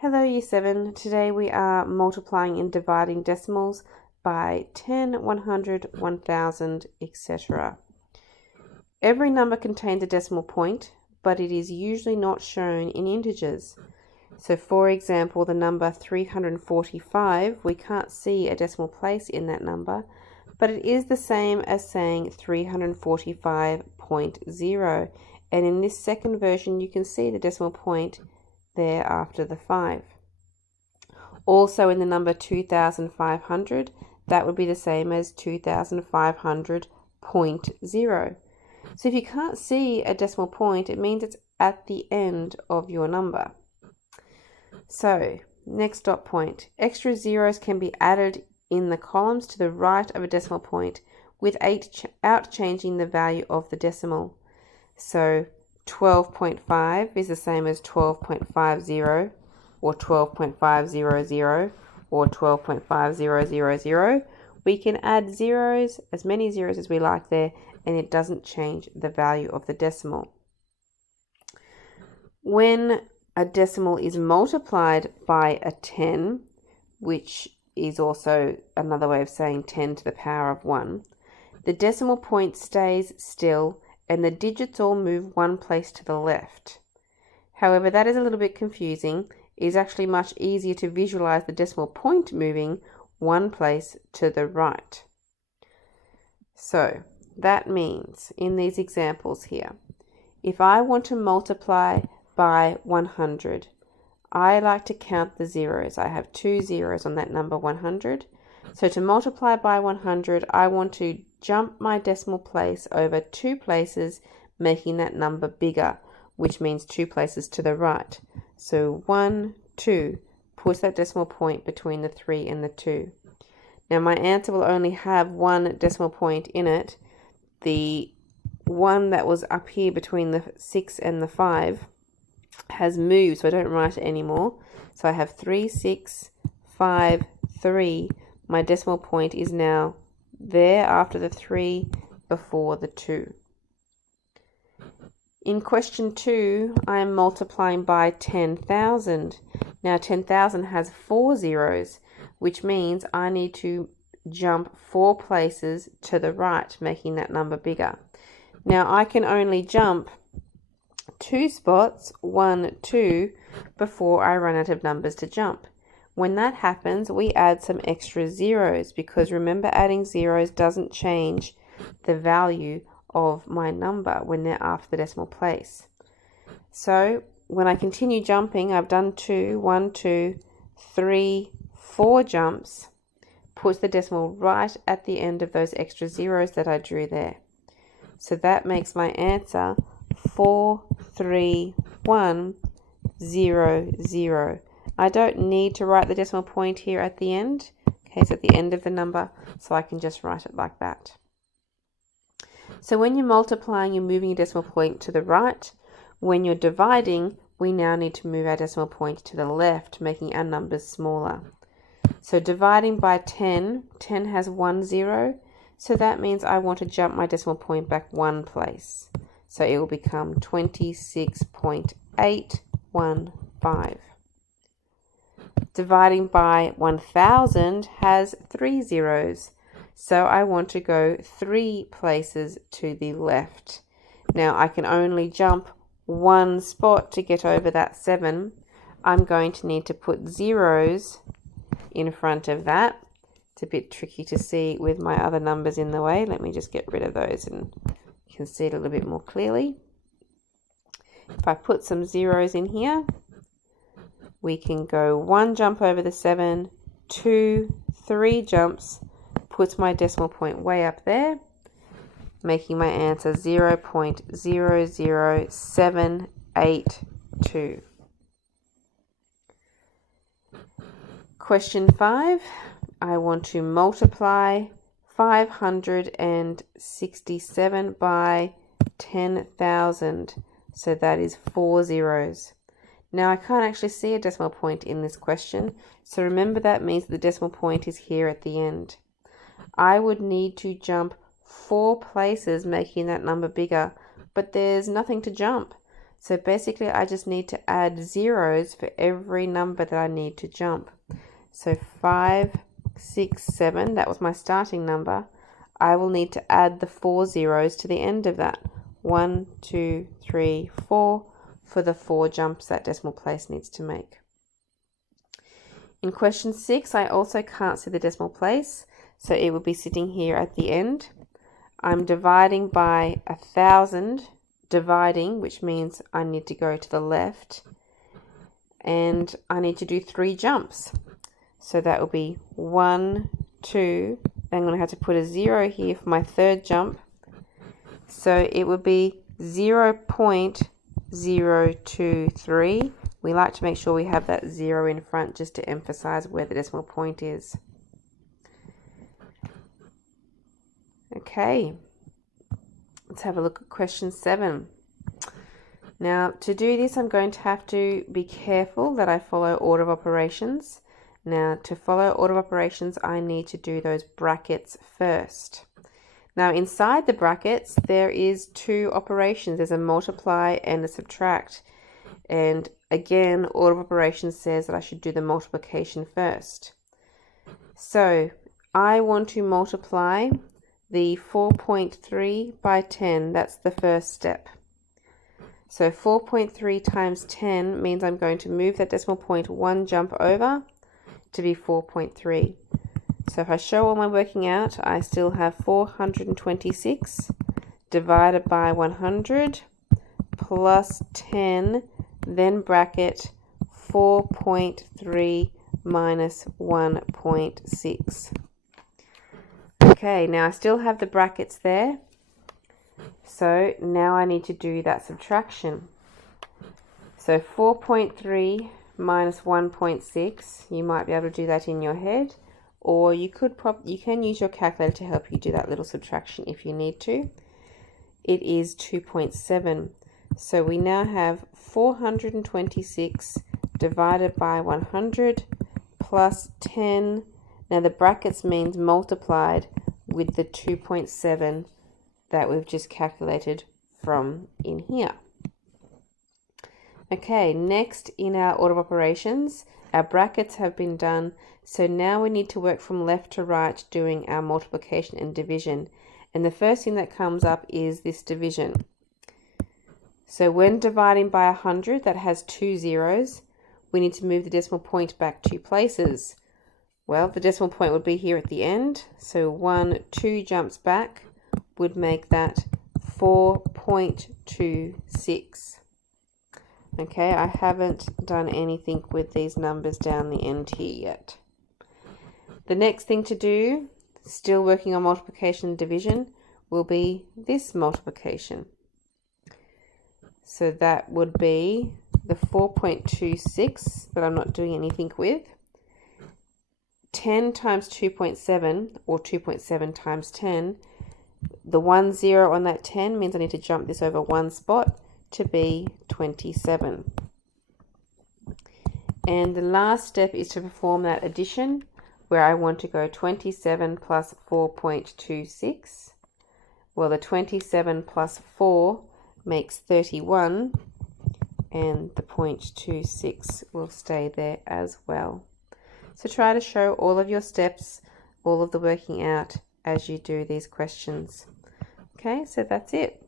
Hello Year 7, today we are multiplying and dividing decimals by 10, 100, 1000, etc. Every number contains a decimal point, but it is usually not shown in integers. So for example, the number 345, we can't see a decimal place in that number, but it is the same as saying 345.0, and in this second version you can see the decimal point there after the 5. Also in the number 2500, that would be the same as 2500.0. So if you can't see a decimal point, it means it's at the end of your number. So next dot point. Extra zeros can be added in the columns to the right of a decimal point without changing the value of the decimal. So 12.5 is the same as 12.50 or 12.500 or 12.5000. We can add zeros, as many zeros as we like there, and it doesn't change the value of the decimal. When a decimal is multiplied by a 10, which is also another way of saying 10 to the power of 1, the decimal point stays still and the digits all move one place to the left. However, that is a little bit confusing. It is actually much easier to visualize the decimal point moving one place to the right. So that means in these examples here, if I want to multiply by 100, I like to count the zeros. I have 2 zeros on that number 100. So to multiply by 100, I want to jump my decimal place over 2 places, making that number bigger, which means 2 places to the right. So 1, 2, push that decimal point between the 3 and the 2. Now my answer will only have one decimal point in it. The one that was up here between the 6 and the 5 has moved, so I don't write it anymore. So I have 3, 6, 5, 3. My decimal point is now there after the 3, before the 2. In question 2, I am multiplying by 10,000. Now 10,000 has 4 zeros, which means I need to jump 4 places to the right, making that number bigger. Now I can only jump 2 spots, 1, 2, before I run out of numbers to jump. When that happens, we add some extra zeros, because remember, adding zeros doesn't change the value of my number when they're after the decimal place. So when I continue jumping, I've done 2, 1, 2, 3, 4 jumps, puts the decimal right at the end of those extra zeros that I drew there. So that makes my answer 43100. I don't need to write the decimal point here at the end. Okay, it's at the end of the number, so I can just write it like that. So when you're multiplying, you're moving your decimal point to the right. When you're dividing, we now need to move our decimal point to the left, making our numbers smaller. So dividing by 10, 10 has 1 0, so that means I want to jump my decimal point back one place. So it will become 26.815. Dividing by 1000 has 3 zeros, so I want to go 3 places to the left. Now I can only jump one spot to get over that 7. I'm going to need to put zeros in front of that. It's a bit tricky to see with my other numbers in the way. Let me just get rid of those and you can see it a little bit more clearly. If I put some zeros in here, we can go 1 jump over the 7, 2, 3 jumps, puts my decimal point way up there, making my answer 0.00782. Question 5, I want to multiply 567 by 10,000. So that is 4 zeros. Now I can't actually see a decimal point in this question, so remember that means the decimal point is here at the end. I would need to jump 4 places, making that number bigger, but there's nothing to jump. So basically I just need to add zeros for every number that I need to jump. So 5, 6, 7, that was my starting number. I will need to add the 4 zeros to the end of that. 1, 2, 3, 4 for the 4 jumps that decimal place needs to make. In question 6, I also can't see the decimal place, so it will be sitting here at the end. I'm dividing by 1,000, dividing, which means I need to go to the left, and I need to do 3 jumps. So that will be 1, 2, then I'm going to have to put a 0 here for my 3rd jump. So it would be 0.023. We like to make sure we have that 0 in front just to emphasize where the decimal point is. Okay, let's have a look at question 7. Now, to do this, I'm going to have to be careful that I follow order of operations. Now, to follow order of operations, I need to do those brackets first. Now, inside the brackets, there is 2 operations. There's a multiply and a subtract. And again, order of operations says that I should do the multiplication first. So, I want to multiply the 4.3 by 10. That's the first step. So 4.3 times 10 means I'm going to move that decimal point 1 jump over to be 4.3. So if I show all my working out, I still have 426 divided by 100 plus 10, then bracket 4.3 minus 1.6. Okay, now I still have the brackets there. So now I need to do that subtraction. So 4.3 minus 1.6, you might be able to do that in your head, or you can use your calculator to help you do that little subtraction if you need to. It is 2.7. So we now have 426 divided by 100 plus 10. Now the brackets means multiplied with the 2.7 that we've just calculated from in here. Okay, next in our order of operations, our brackets have been done. So now we need to work from left to right doing our multiplication and division. And the first thing that comes up is this division. So when dividing by 100, that has 2 zeros, we need to move the decimal point back 2 places. Well, the decimal point would be here at the end. So 1, 2 jumps back would make that 4.26. Okay, I haven't done anything with these numbers down the end here yet. The next thing to do, still working on multiplication and division, will be this multiplication. So that would be the 4.26 that I'm not doing anything with. 10 times 2.7, or 2.7 times 10. The 1 0 on that 10 means I need to jump this over 1 spot to be 27. And the last step is to perform that addition, where I want to go 27 plus 4.26. Well, the 27 plus 4 makes 31, and the 0.26 will stay there as well. So try to show all of your steps, all of the working out as you do these questions. Okay, so that's it.